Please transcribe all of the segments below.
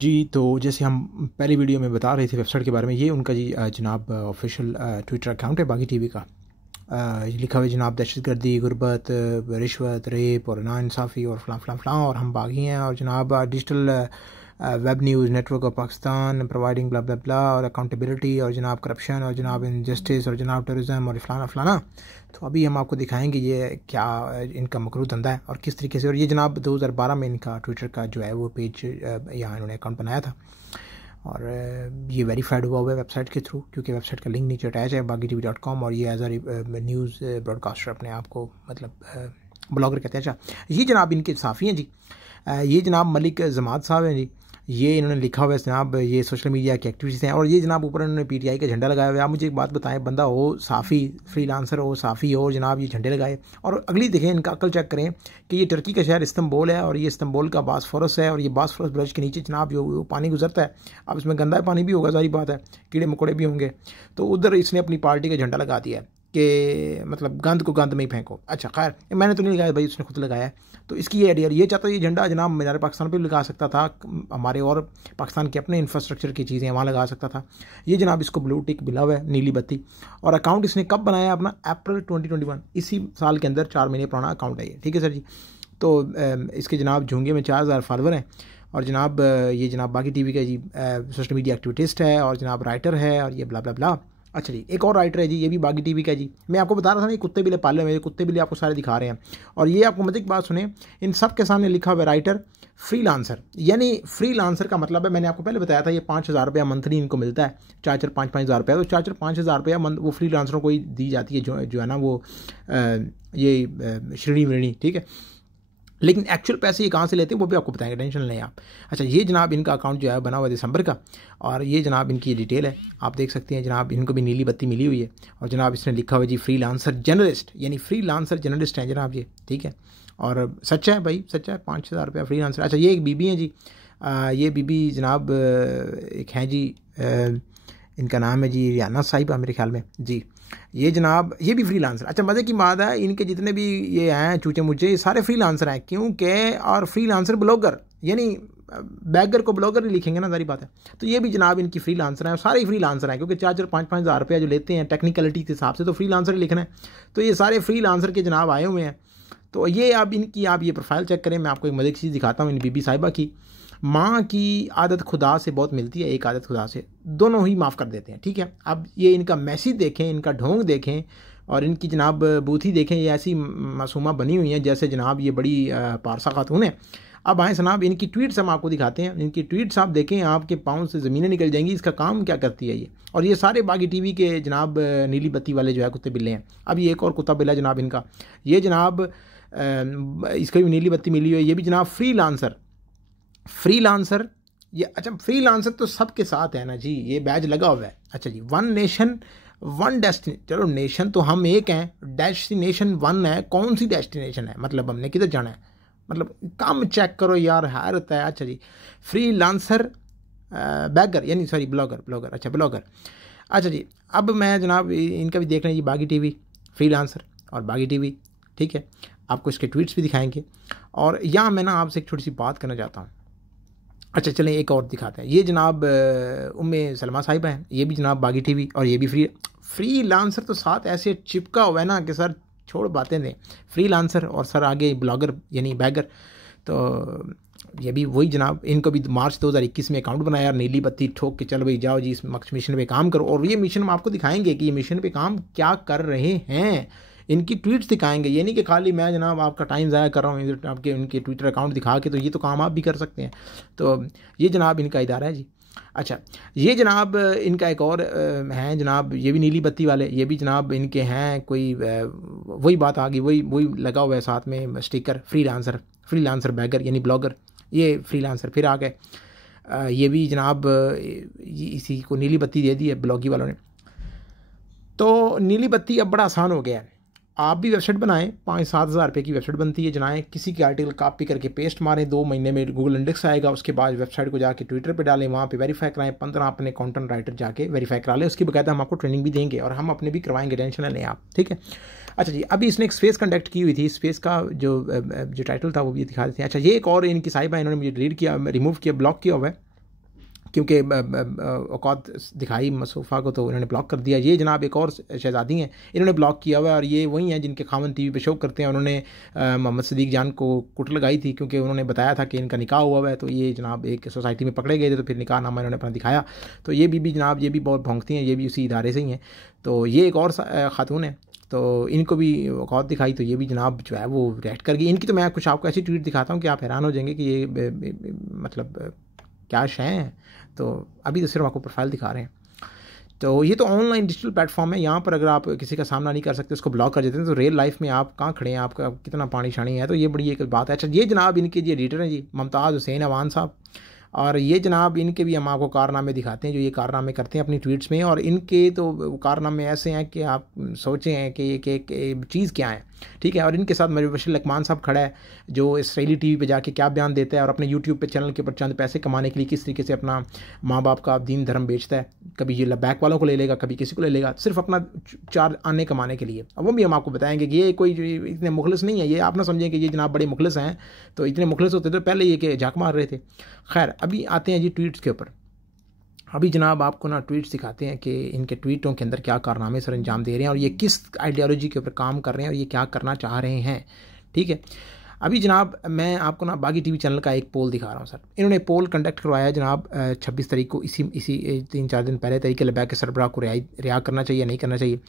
जी, तो जैसे हम पहली वीडियो में बता रहे थे वेबसाइट के बारे में, ये उनका जी जनाब ऑफिशियल ट्विटर अकाउंट है बागी टीवी का। ये लिखा हुआ है जनाब दहशतगर्दी, गुर्बत, रिश्वत, रेप और नाइंसाफ़ी और फ़लाँ फ़लाँ फ़लाँ और हम बागी हैं और जनाब digital web news network of Pakistan providing blah blah blah और अकाउंटेबिलिटी और जनाब करप्शन और जनाब इनजस्टिस और जनाब टेररिज्म और फ़लाना फ़लाना। तो अभी हम आपको दिखाएंगे ये क्या इनका मकरू धंधा है और किस तरीके से। और ये जनाब 2012 में इनका ट्विटर का जो है वो पेज यहाँ इन्होंने अकाउंट बनाया था और ये वेरीफाइड हुआ है वेबसाइट के थ्रू, क्योंकि वेबसाइट का लिंक नीचे अटैच है bagitv.com और ये एज अ न्यूज़ ब्रॉडकास्टर अपने आप को मतलब ब्लॉगर कहते हैं। अच्छा, ये जनाब इनके साफ़ी हैं जी। ये जनाब मलिक जमात साहब हैं जी। ये इन्होंने लिखा हुआ है जनाब ये सोशल मीडिया की एक्टिविटीज़ हैं और ये जनाब ऊपर इन्होंने पीटीआई का झंडा लगाया हुआ है। आप मुझे एक बात बताएं, बंदा हो साफ़ी फ्रीलांसर हो साफ़ी हो जनाब ये झंडे लगाए और अगली देखें इनका अकल चेक करें कि ये टर्की का शहर इस्तंबुल है और ये इस्तंबुल का बासफोरस है और ये बासफोरस ब्रिज के नीचे जनाब जो पानी गुजरता है। अब इसमें गंदा पानी भी होगा, सारी बात है, कीड़े मकोड़े भी होंगे, तो उधर इसने अपनी पार्टी का झंडा लगा दिया है कि मतलब गंद को गंद में ही फेंको। अच्छा खैर, मैंने तो नहीं लगाया भाई, उसने खुद लगाया है। तो इसकी ये आइडिया, ये चाहता है ये झंडा जनाब मीनार पाकिस्तान पे भी लगा सकता था, हमारे और पाकिस्तान के अपने इंफ्रास्ट्रक्चर की चीज़ें वहाँ लगा सकता था। ये जनाब इसको ब्लू टिक मिला हुआ है, नीली बत्ती। और अकाउंट इसने कब बनाया अपना? अप्रैल 2021, इसी साल के अंदर 4 महीने पुराना अकाउंट है ये। ठीक है सर जी। तो इसके जनाब झुंगे में 4000 फॉलोवर हैं और जनाब ये जनाब बागी टीवी का जी सोशल मीडिया एक्टिविटिस्ट है और जनाब राइटर है और ये ब्ला ब्ला ब्ला। अच्छा जी, एक और राइटर है जी, ये भी बागी टीवी का जी। मैं आपको बता रहा था ना, ये कुत्ते बिल्ले पाले हुए, कुत्ते बिल्ले आपको सारे दिखा रहे हैं। और ये आपको मज़े की बात सुने, इन सब के सामने लिखा हुआ राइटर फ्रीलांसर। यानी फ्रीलांसर का मतलब है, मैंने आपको पहले बताया था, ये 5000 रुपया मंथली इनको मिलता है, 4-4-5-5 हज़ार रुपया। तो 4-4-5 हज़ार रुपया वो फ्रीलांसरों को ही दी जाती है, जो है ना वो ये श्रेणी वृणी। ठीक है, लेकिन एक्चुअल पैसे ये कहाँ से लेते हैं वो भी आपको बताएंगे, टेंशन लें आप। अच्छा, ये जनाब इनका अकाउंट जो है बना हुआ दिसंबर का और ये जनाब इनकी डिटेल है, आप देख सकते हैं जनाब। इनको भी नीली बत्ती मिली हुई है और जनाब इसने लिखा हुआ जी फ्रीलांसर जर्नलिस्ट, यानी फ्रीलांसर जर्नलिस्ट हैं जनाब ये। ठीक है, और सच्चा है भाई, सच्चा है, 5000 रुपया फ्रीलांसर। अच्छा, ये एक बीबी हैं जी। ये बीबी जनाब एक हैं जी, इनका नाम है जी रियाना साहिबा मेरे ख्याल में जी। ये जनाब ये भी फ्रीलांसर। अच्छा, मज़े की बात है, इनके जितने भी ये हैं चूचे मुचे ये सारे फ्रीलांसर हैं, क्योंकि और फ्रीलांसर ब्लॉगर, यानी बैगर को ब्लॉगर नहीं लिखेंगे ना, सारी बात है। तो ये भी जनाब इनकी फ्रीलांसर हैं, सारे फ्रीलांसर हैं, क्योंकि 4-4-5-5 हज़ार रुपया जो लेते हैं टेक्निकलिटी के हिसाब से, तो फ्रीलांसर ही लिखना है। तो ये सारे फ्रीलांसर के जनाब आए हुए हैं। तो ये अब इनकी आप ये प्रोफाइल चेक करें। मैं आपको एक मज़े की चीज़ दिखाता हूँ इन बीबी साहिबा की। माँ की आदत खुदा से बहुत मिलती है, एक आदत खुदा से, दोनों ही माफ़ कर देते हैं। ठीक है, अब ये इनका मैसेज देखें, इनका ढोंग देखें और इनकी जनाब बूथी देखें, ये ऐसी मासूमा बनी हुई हैं जैसे जनाब ये बड़ी पारसा खातून है। अब आए जनाब इनकी ट्वीट्स हम आपको दिखाते हैं। इनकी ट्वीट्स आप देखें, आपके पाँव से ज़मीनें निकल जाएंगी, इसका काम क्या करती है ये। और ये सारे बागी टीवी के जनाब नीली बत्ती वाले जो है कुत्ते बिल्ले हैं। अब ये एक और कुत्ता बिल्ला जनाब इनका, ये जनाब इसका भी नीली बत्ती मिली हुई है, ये भी जनाब फ्रीलांसर ये। अच्छा, फ्रीलांसर तो सबके साथ है ना जी, ये बैज लगा हुआ है। अच्छा जी, वन नेशन वन डेस्टिनेशन, चलो नेशन तो हम एक हैं, डेस्टिनेशन वन है। कौन सी डेस्टिनेशन है, मतलब हमने किधर जाना है, मतलब काम चेक करो यार, हैरत है। अच्छा जी, फ्रीलांसर बैगर यानी सॉरी ब्लॉगर। अच्छा, ब्लॉगर। अच्छा जी, अब मैं जनाब इनका भी देख रहे हैं जी, बागी टीवी फ्रीलांसर और बागी टीवी। ठीक है, आपको इसके ट्वीट्स भी दिखाएंगे और यहाँ मैं ना आपसे एक छोटी सी बात करना चाहता हूँ। अच्छा चलें, एक और दिखाते हैं। ये जनाब उम्मे सलमा साहिबा हैं, ये भी जनाब बागी टीवी और ये भी फ्रीलांसर। तो साथ ऐसे चिपका हुआ है ना कि सर छोड़ बातें दें, फ्रीलांसर और सर आगे ब्लॉगर यानी बैगर। तो ये भी वही जनाब, इनको भी मार्च 2021 में अकाउंट बनाया और नीली बत्ती ठोक के चल भाई जाओ जी इस मिशन पे काम करो। और ये मिशन हम आपको दिखाएंगे कि ये मिशन पे काम क्या कर रहे हैं, इनकी ट्वीट्स दिखाएंगे। ये नहीं कि खाली मैं जनाब आपका टाइम ज़ाया कर रहा हूँ आपके इनके ट्विटर अकाउंट दिखा के, तो ये तो काम आप भी कर सकते हैं। तो ये जनाब इनका इदारा है जी। अच्छा, ये जनाब इनका एक और हैं जनाब, ये भी नीली बत्ती वाले, ये भी जनाब इनके हैं कोई वही बात आ गई, वही लगा हुआ है साथ में स्टिकर फ्रीलांसर बैगर यानी ब्लॉगर। ये फ्रीलांसर फिर आ गए, ये भी जनाब इसी को नीली बत्ती दे दी है ब्लॉगी वालों ने। तो नीली बत्ती अब बड़ा आसान हो गया है, आप भी वेबसाइट बनाएं, 5-7 हज़ार रुपये की वेबसाइट बनती है। जनाएँ किसी की आर्टिकल कॉपी करके पेस्ट मारें, 2 महीने में गूगल इंडेक्स आएगा। उसके बाद वेबसाइट को जाके ट्विटर पे डालें, वहाँ पे वेरीफाई कराएं, 15 अपने कंटेंट राइटर जाके वेरीफाई करा लें। उसकी बकायदा हम आपको ट्रेनिंग भी देंगे और हम अपने भी करवाएंगे, टेंशन न लें आप। ठीक है। अच्छा जी, अभी इसने एक स्पेस कंडक्ट की हुई थी, स्पेस का जो टाइटल था वो भी दिखा देते हैं। अच्छा, ये एक और इनकी साहिबा, इन्होंने मुझे डिलीट किया, रिमूव किया, ब्लॉक किया हुआ है। क्योंकि औकात दिखाई मसूफ़ा को तो इन्होंने ब्लॉक कर दिया। ये जनाब एक और शहज़ादी हैं, इन्होंने ब्लॉक किया हुआ है, और ये वही हैं जिनके खामन टीवी पे शो करते हैं। उन्होंने मोहम्मद सदीक जान को कुट लगाई थी क्योंकि उन्होंने बताया था कि इनका निकाह हुआ है, तो ये जनाब एक सोसाइटी में पकड़े गए थे, तो फिर निकाह नामा इन्होंने अपना दिखाया। तो ये बीबी जनाब ये भी बहुत भौंकती हैं, ये भी उसी इदारे से ही हैं। तो ये एक और खातून है, तो इनको भी औकात दिखाई, तो ये भी जनाब जो है वो रिएक्ट कर गई। इनकी तो मैं कुछ आपको ऐसी ट्वीट दिखाता हूँ कि आप हैरान हो जाएंगे कि ये मतलब क्या शय हैं। तो अभी तो सिर्फ आपको प्रोफाइल दिखा रहे हैं। तो ये तो ऑनलाइन डिजिटल प्लेटफॉर्म है, यहाँ पर अगर आप किसी का सामना नहीं कर सकते, उसको ब्लॉक कर देते हैं, तो रियल लाइफ में आप कहाँ खड़े हैं, आपका कितना पानी शानी है। तो ये बड़ी एक बात है। अच्छा, ये जनाब इनके जी एडिटर हैं जी, मुमताज़ हुसैन अवान साहब, और ये जनाब इनके भी हम आपको कारनामे दिखाते हैं, जो ये कारनामे करते हैं अपनी ट्वीट्स में। और इनके तो कारनामे ऐसे हैं कि आप सोचें हैं कि एक चीज़ क्या है, ठीक है। और इनके साथ मुबश्शिर लकमान साहब खड़ा है, जो इसराइली टीवी पे जाके क्या बयान देता है, और अपने यूट्यूब पे चैनल के ऊपर चंद पैसे कमाने के लिए किस तरीके से अपना माँ बाप का दीन धर्म बेचता है। कभी ये लबैक वालों को ले लेगा, कभी किसी को ले लेगा, सिर्फ अपना 4 आने कमाने के लिए। अब वो भी हम आपको बताएंगे कि ये कोई इतने मुखलिस नहीं है। ये आप ना समझें कि ये जनाब बड़े मुखलिस हैं, तो इतने मुखलिस होते तो पहले ये कि झाक मार रहे थे। खैर, अभी आते हैं जी ट्वीट्स के ऊपर। अभी जनाब आपको ना ट्वीट्स दिखाते हैं कि इनके ट्वीटों के अंदर क्या कारनामे सर अंजाम दे रहे हैं, और ये किस आइडियोलॉजी के ऊपर काम कर रहे हैं, और ये क्या करना चाह रहे हैं, ठीक है। अभी जनाब मैं आपको ना बागी टीवी चैनल का एक पोल दिखा रहा हूँ सर। इन्होंने पोल कंडक्ट करवाया जनाब 26 तारीख को, इसी 3-4 दिन पहले। तरीके लबैक के सरबराह को रिहा करना चाहिए, नहीं करना चाहिए।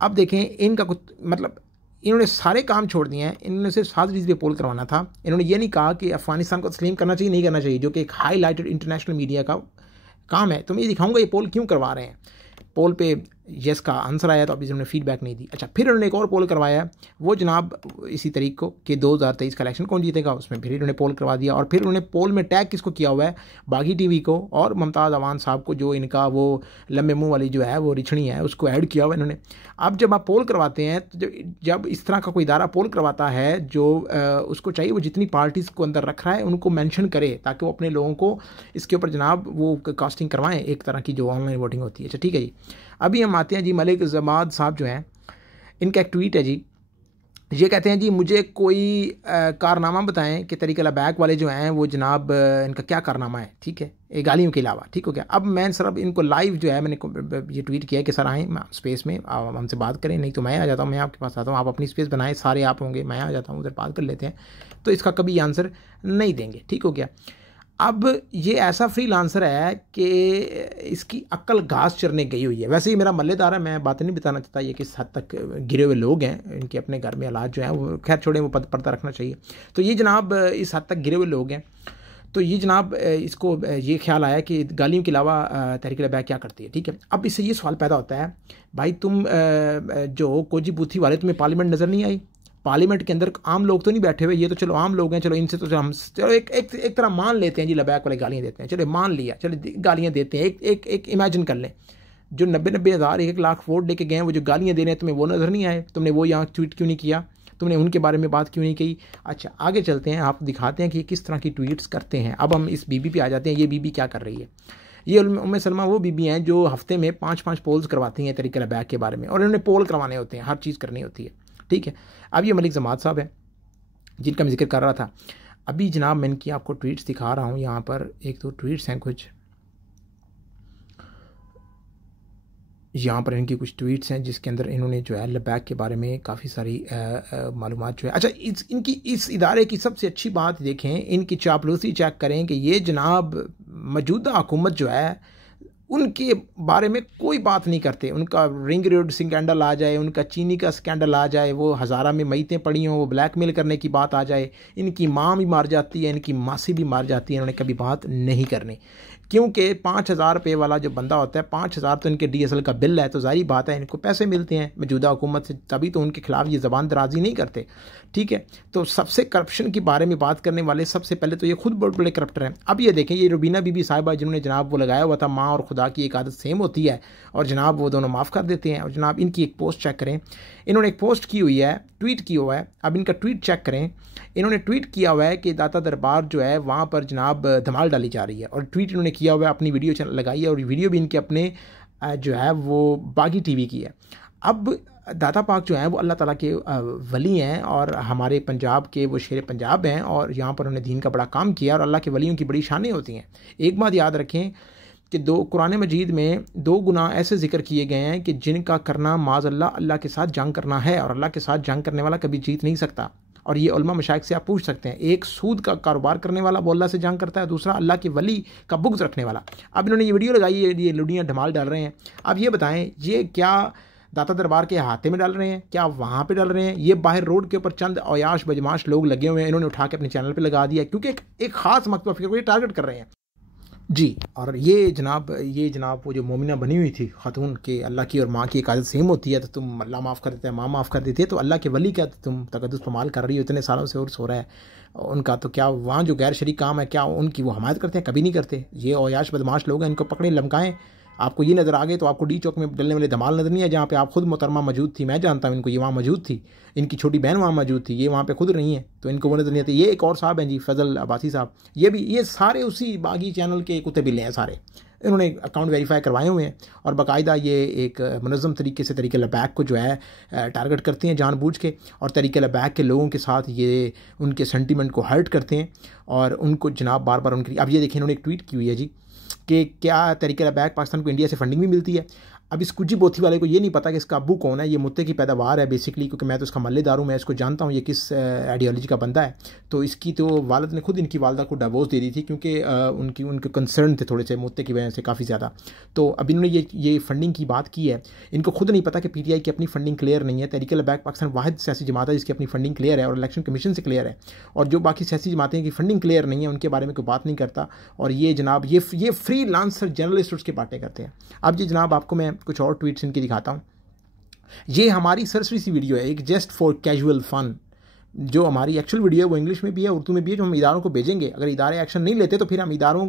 अब देखें इनका कुछ मतलब, इन्होंने सारे काम छोड़ दिए हैं। इन्होंने सिर्फ 7 पे पोल करवाना था। इन्होंने ये नहीं कहा कि अफगानिस्तान को तस्लीम करना चाहिए, नहीं करना चाहिए, जो कि एक हाईलाइटेड इंटरनेशनल मीडिया का काम है। तो मैं ये दिखाऊंगा ये पोल क्यों करवा रहे हैं। पोल पे यस का आंसर आया, तो अभी उन्होंने फीडबैक नहीं दी। अच्छा, फिर उन्होंने एक और पोल करवाया, वो जनाब इसी तारीख को कि 2023 का इलेक्शन कौन जीतेगा, उसमें फिर इन्होंने पोल करवा दिया। और फिर उन्होंने पोल में टैग किसको किया हुआ है, बागी टीवी को और मुमताज़ अवान साहब को, जो इनका वो लंबे मुंह वाली जो है वो रिछड़ी है, उसको ऐड किया हुआ इन्होंने। अब जब आप पोल करवाते हैं, तो जब इस तरह का कोई इदारा पोल करवाता है, जो उसको चाहिए वो जितनी पार्टीज़ को अंदर रख रहा है उनको मैंशन करे, ताकि वो अपने लोगों को इसके ऊपर जनाब वो कास्टिंग करवाएं, एक तरह की जो ऑनलाइन वोटिंग होती है। अच्छा ठीक है जी, अभी हम आते हैं जी मलिक जमाद साहब जो हैं, इनका एक ट्वीट है जी। ये कहते हैं जी मुझे कोई कारनामा बताएं कि तरीक़े लबैक वाले जो हैं वो जनाब इनका क्या कारनामा है, ठीक है, ये गालियों के अलावा, ठीक हो गया। अब मैं सर अब इनको लाइव जो है मैंने ये ट्वीट किया है कि सर आएँ स्पेस में, आप हमसे बात करें, नहीं तो मैं आ जाता हूँ, मैं आपके पास आता हूँ, आप अपनी स्पेस बनाएं, सारे आप होंगे, मैं आ जाता हूँ, उधर बात कर लेते हैं। तो इसका कभी आंसर नहीं देंगे, ठीक हो गया। अब ये ऐसा फ्रीलांसर है कि इसकी अक्ल घास चरने गई हुई है। वैसे ही मेरा मल्लेदार है, मैं बात नहीं बताना चाहता ये किस हद तक गिरे हुए लोग हैं, इनके अपने घर में हालात जो हैं वो खैर छोड़े, वो पर्दा रखना चाहिए। तो ये जनाब इस हद तक गिरे हुए लोग हैं। तो ये जनाब इसको ये ख्याल आया कि गालियों के अलावा तहरीक लबैक क्या करती है, ठीक है। अब इससे ये सवाल पैदा होता है, भाई तुम जो कोजी बूथी वाले, तुम्हें पार्लियामेंट नज़र नहीं आई? पार्लियामेंट के अंदर आम लोग तो नहीं बैठे हुए, ये तो चलो आम लोग हैं, चलो इनसे तो हम चलो एक तरह मान लेते हैं जी, लबैक वाले गालियाँ देते हैं, चलो मान लिया, चलो गालियाँ देते हैं। एक इमेजिन कर लें, जो 90 हज़ार 1 लाख वोट लेके गए हैं, वो जो गालियाँ दे रहे हैं, तुम्हें वो नज़र नहीं आए? तुमने वो यहाँ ट्वीट क्यों नहीं किया? तुमने उनके बारे में बात क्यों नहीं की? अच्छा आगे चलते हैं, आप दिखाते हैं कि किस तरह की ट्वीट्स करते हैं। अब हम इस बीबी पे आ जाते हैं। ये बीबी क्या कर रही है? ये उम्मे सलमा वो बीबी हैं जो हफ्ते में 5-5 पोल्स करवाती हैं तरीक़े लबैक के बारे में, और इन्होंने पोल करवाने होते हैं, हर चीज़ करनी होती है, ठीक है। अब ये मलिक जमात साहब हैं जिनका मैं जिक्र कर रहा था। अभी जनाब मैं इनकी आपको ट्वीट्स दिखा रहा हूँ, यहाँ पर 1-2 ट्वीट्स हैं कुछ, यहाँ पर इनकी कुछ ट्वीट्स हैं जिसके अंदर इन्होंने जो है लबैक के बारे में काफ़ी सारी मालूमात जो है। अच्छा इनकी इस इदारे की सबसे अच्छी बात देखें, इनकी चापलूसी चेक करें कि ये जनाब मौजूदा हुकूमत जो है उनके बारे में कोई बात नहीं करते। उनका रिंग रोड स्कैंडल आ जाए, उनका चीनी का स्कैंडल आ जाए, वो हज़ारा में मैतें पड़ी हों, वो ब्लैकमेल करने की बात आ जाए, इनकी माँ भी मार जाती है, इनकी मासी भी मार जाती है, इन्होंने कभी बात नहीं करनी। क्योंकि 5,000 रुपये वाला जो बंदा होता है, 5,000 तो इनके DSL का बिल है, तो जाहिर बात है इनको पैसे मिलते हैं मौजूदा हुकूमत से, तभी तो उनके खिलाफ ये ज़बान दराजी नहीं करते, ठीक है। तो सबसे करप्शन के बारे में बात करने वाले सबसे पहले तो ये खुद बड़े बड़े करप्टर हैं। अब ये देखें, ये रुबीना बीबी साहिबा जिन्होंने जनाब वो लगाया हुआ था, माँ और खुदा की एक आदत सेम होती है, और जनाब वो दोनों माफ़ कर देते हैं। और जनाब इनकी एक पोस्ट चेक करें, इन्होंने एक पोस्ट की हुई है, ट्वीट की हुआ है। अब इनका ट्वीट चेक करें, इन्होंने ट्वीट किया हुआ है कि दाता दरबार जो है वहाँ पर जनाब धमाल डाली जा रही है, और ट्वीट इन्होंने किया हुआ है, अपनी वीडियो चैनल लगाई है, और वीडियो भी इनके अपने जो है वो बागी टीवी की है। अब दाता पाक जो हैं वो अल्लाह ताला के वली हैं और हमारे पंजाब के वो शेर पंजाब हैं और यहाँ पर उन्होंने दीन का बड़ा काम किया और अल्लाह के वलियों की बड़ी शानें होती हैं। एक बात याद रखें कि कुरान मजीद में 2 गुनाह ऐसे जिक्र किए गए हैं कि जिनका करना माज़अल्लाह अल्लाह के साथ जंग करना है और अल्लाह के साथ जंग करने वाला कभी जीत नहीं सकता। और ये उलमा मशाइख से आप पूछ सकते हैं। एक सूद का कारोबार करने वाला वो अल्लाह से जंग करता है, दूसरा अल्लाह के वली का बुग़्ज़ रखने वाला। अब इन्होंने ये वीडियो लगाई है, ये लुडियाँ धमाल डाल रहे हैं। अब ये बताएं, ये क्या दाता दरबार के अहाते में डाल रहे हैं, क्या वहाँ पे डाल रहे हैं? ये बाहर रोड के ऊपर चंद अयाश बदमाश लोग लगे हुए हैं, इन्होंने उठा के अपने चैनल पे लगा दिया क्योंकि एक ख़ास मकतबा फ़िक्र को ये टारगेट कर रहे हैं जी। और ये जनाब वो जो मोमिना बनी हुई थी खातून के अल्लाह की और माँ की एक आदत सेम होती है, तो तुम अल्लाह माफ़ कर देता है, माँ माफ़ कर देती है, तो अल्लाह के वली का तुम तकद्दुस पमाल कर रही हो, इतने सालों से उर्स हो रहा है उनका, तो क्या वहाँ जो गैर शरीक काम है क्या उनकी वो हमायत करते हैं? कभी नहीं करते। ये अयाश बदमाश लोग हैं, इनको पकड़े लमकाएँ। आपको ये नज़र आ गए तो आपको डी चौक में डलने वाले धमाल नज़र नहीं है जहाँ पे आप खुद मोहतरमा मौजूद थी। मैं जानता हूँ इनको, ये वहाँ मौजूद थी, इनकी छोटी बहन वहाँ मौजूद थी, ये वहाँ पे खुद नहीं है तो इनको वो नज़र नहीं आती। ये एक और साहब हैं जी, फजल अब्बासी साहब, ये सारे उसी बागी चैनल के कुत्ते बिल्ले हैं सारे। इन्होंने अकाउंट वेरीफाई करवाए हुए हैं और बाकायदा ये एक मुनज़्ज़म तरीके से तरीक़े लबैक को जो है टारगेट करते हैं जानबूझ के, और तरीक़े लबैक के लोगों के साथ ये उनके सेंटीमेंट को हर्ट करते हैं और उनको जनाब बार बार उनकी। अब ये देखिए, इन्होंने एक ट्वीट की हुई है जी कि क्या तरीक़े लबैक पाकिस्तान को इंडिया से फंडिंग भी मिलती है। अब इस कुजी बोथी वाले को ये नहीं पता कि इसका अब्बू कौन है। ये मुत्ते की पैदावार है बेसिकली, क्योंकि मैं तो इसका मल्लेदार हूँ, मैं इसको जानता हूँ ये किस आइडियोलॉजी का बंदा है। तो इसकी तो वालिद ने खुद इनकी वालदा को डिवोर्स दे दी थी क्योंकि उनके कंसर्न थे थोड़े से मुत्ते की वजह से काफ़ी ज़्यादा। तो अब इन्होंने ये फंडिंग की बात की है। इनको खुद नहीं पता कि PTI की अपनी फंडिंग क्लियर नहीं है। तहरीक लबैक पाकिस्तान वाहिद सियासी जमात है जिसकी अपनी फंडिंग क्लियर है और इलेक्शन कमीशन से क्लियर है, और जो बाकी सियासी जमातें की फंडिंग क्लियर नहीं है उनके बारे में कोई बात नहीं करता। और ये जनाब ये फ्री लांसर जर्नलिस्ट उसकी बातें करते हैं। अब ये जनाब आपको मैं कुछ और ट्वीट्स इनकी दिखाता हूँ। ये हमारी सरसरी सी वीडियो है, एक जस्ट फॉर कैजुअल फन। जो हमारी एक्चुअल वीडियो है वो इंग्लिश में भी है, उर्दू में भी है, जो हम इदारों को भेजेंगे। अगर इदारे एक्शन नहीं लेते तो फिर हम इदारों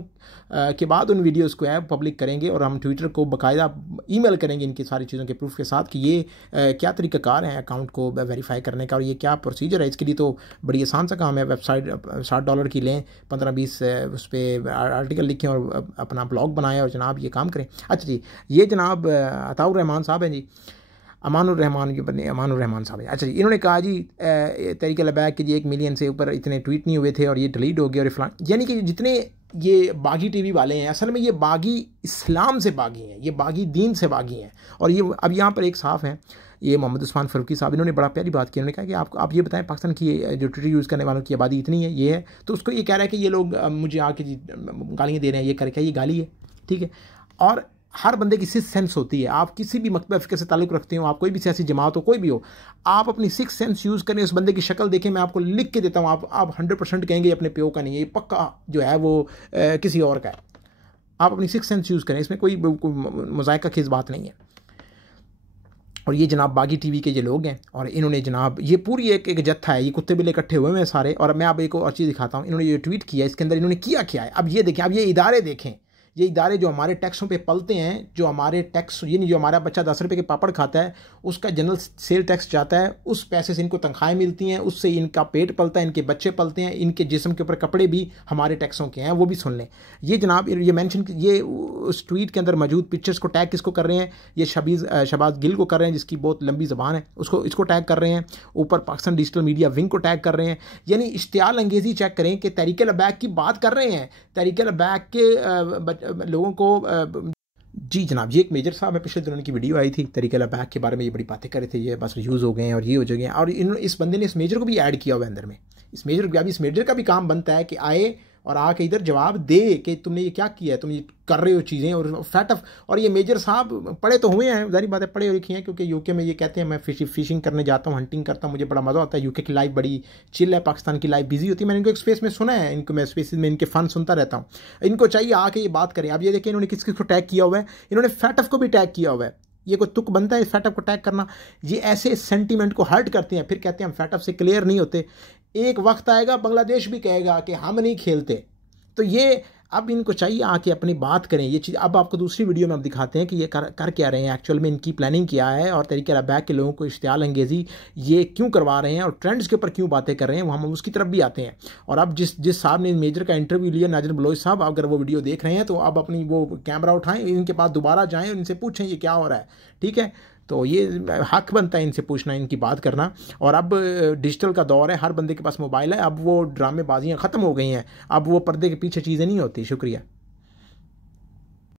के बाद उन वीडियोस को पब्लिक करेंगे और हम ट्विटर को बाकायदा ईमेल करेंगे इनकी सारी चीज़ों के प्रूफ के साथ कि ये क्या तरीक़ाकार है अकाउंट को वेरीफाई करने का और ये क्या प्रोसीजर है। इसके लिए तो बड़ी आसान सा काम है, वेबसाइट $60 की लें, 15-20 उस पर आर्टिकल लिखें और अपना ब्लॉग बनाएं और जनाब ये काम करें। अच्छा जी, ये जनाब अताउर रहमान साहब हैं जी, अमानुर रहमान साहब। अच्छा जी, इन्होंने कहा जी तहरीक लबैक के जी 1 मिलियन से ऊपर इतने ट्वीट नहीं हुए थे और ये डिलीट हो गए और फलां। यानी कि जितने ये बागी टीवी वाले हैं असल में ये बागी इस्लाम से बागी हैं, ये बागी दीन से बागी हैं। और ये अब यहाँ पर एक साहब हैं, ये मोहम्मद उस्मान फ़ारूकी साहब, इन्होंने बड़ा प्यारी बात की। उन्होंने कहा कि आप ये बताएं पाकिस्तान की जो ट्विटर यूज़ करने वालों की आबादी इतनी है, ये है, तो उसको ये कह रहा है कि ये लोग मुझे आके गालियाँ दे रहे हैं, ये करके ये गाली है, ठीक है। और हर बंदे की सिक्स सेंस होती है। आप किसी भी मकतबा फ़िक्र से ताल्लुक़ रखते हो, आप कोई भी सियासी जमात हो, कोई भी हो, आप अपनी सिक्स सेंस यूज़ करें। उस बंदे की शक्ल देखें, मैं आपको लिख के देता हूँ, आप 100% कहेंगे अपने प्यो का नहीं है, ये पक्का जो है वो किसी और का है। आप अपनी सिक्स सेंस यूज़ करें, इसमें कोई मज़ायका खेज़ बात नहीं है। और ये जनाब बागी टीवी के ये लोग हैं और इन्होंने जनाब ये पूरी एक जत्था है, ये कुत्ते बिल्ले इकट्ठे हुए हैं सारे। और मैं आप एक और चीज़ दिखाता हूँ, इन्होंने ये ट्वीट किया, इसके अंदर इन्होंने किया क्या है। अब ये देखें, अब ये इदारे देखें, ये इदारे जो हमारे टैक्सों पे पलते हैं, जो हमारे टैक्स, ये नहीं जो हमारा बच्चा 10 रुपये के पापड़ खाता है उसका जनरल सेल टैक्स जाता है, उस पैसे से इनको तनख्वाहें मिलती हैं, उससे इनका पेट पलता है, इनके बच्चे पलते हैं, इनके जिस्म के ऊपर कपड़े भी हमारे टैक्सों के हैं, वो भी सुन लें। ये जनाब ये मेंशन, ये उस ट्वीट के अंदर मौजूद पिक्चर्स को टैग किसको कर रहे हैं, ये शहबाज गिल को कर रहे हैं जिसकी बहुत लंबी ज़बान है, इसको टैग कर रहे हैं। ऊपर पाकिस्तान डिजिटल मीडिया विंग को टैग कर रहे हैं। यानी इश्तियाल अंगेज़ी चेक करें कि तहरीक लबैक की बात कर रहे हैं, तहरीक लबैक के लोगों को जी जनाब। ये एक मेजर साहब है, पिछले दिनों की वीडियो आई थी तहरीक लबैक के बारे में, ये बड़ी बातें कर रहे थे, ये बस यूज़ हो गए हैं और ये हो जाएंगे। और इस बंदे ने इस मेजर को भी ऐड किया हुआ है अंदर में। इस मेजर का भी काम बनता है कि आए और आके इधर जवाब दे कि तुमने ये क्या किया है, तुम ये कर रहे हो चीज़ें और फैट ऑफ। और ये मेजर साहब पढ़े तो हुए हैं, जारी बात है, पढ़े लिखे हैं, क्योंकि यूके में ये कहते हैं मैं फिशिंग करने जाता हूँ, हंटिंग करता हूँ, मुझे बड़ा मज़ा आता है। यूके की लाइफ बड़ी चिल है, पाकिस्तान की लाइफ बिजी होती है। मैंने इनको एक स्पेस में सुना है, इनको मैं स्पेस में इनके फ़न सुनता रहता हूँ। इनको चाहिए आके ये बात करें। अब ये देखिए इन्होंने किस को टैग किया हुआ है, इन्होंने फैट ऑफ को भी टैग किया हुआ है। ये कोई तुक बनता है फैट ऑफ को टैग करना। ये ऐसे सेंटीमेंट को हर्ट करते हैं, फिर कहते हैं हम फैट ऑफ से क्लियर नहीं होते। एक वक्त आएगा बांग्लादेश भी कहेगा कि हम नहीं खेलते। तो ये अब इनको चाहिए आके अपनी बात करें ये चीज़। अब आपको दूसरी वीडियो में हम दिखाते हैं कि ये कर क्या रहे हैं, एक्चुअल में इनकी प्लानिंग क्या है और तहरीक लबैक के लोगों को इश्तियाल अंगेज़ी ये क्यों करवा रहे हैं और ट्रेंड्स के ऊपर क्यों बातें कर रहे हैं, वो हम उसकी तरफ भी आते हैं। और अब जिस साहब ने मेजर का इंटरव्यू लिया, नाजिर बलोच साहब, अगर वो वीडियो देख रहे हैं तो अब अपनी वो कैमरा उठाएं, इनके पास दोबारा जाएँ और इनसे पूछें ये क्या हो रहा है, ठीक है। तो ये हक बनता है इनसे पूछना, इनकी बात करना। और अब डिजिटल का दौर है, हर बंदे के पास मोबाइल है, अब वो ड्रामेबाजियाँ ख़त्म हो गई हैं, अब वो पर्दे के पीछे चीज़ें नहीं होती। शुक्रिया।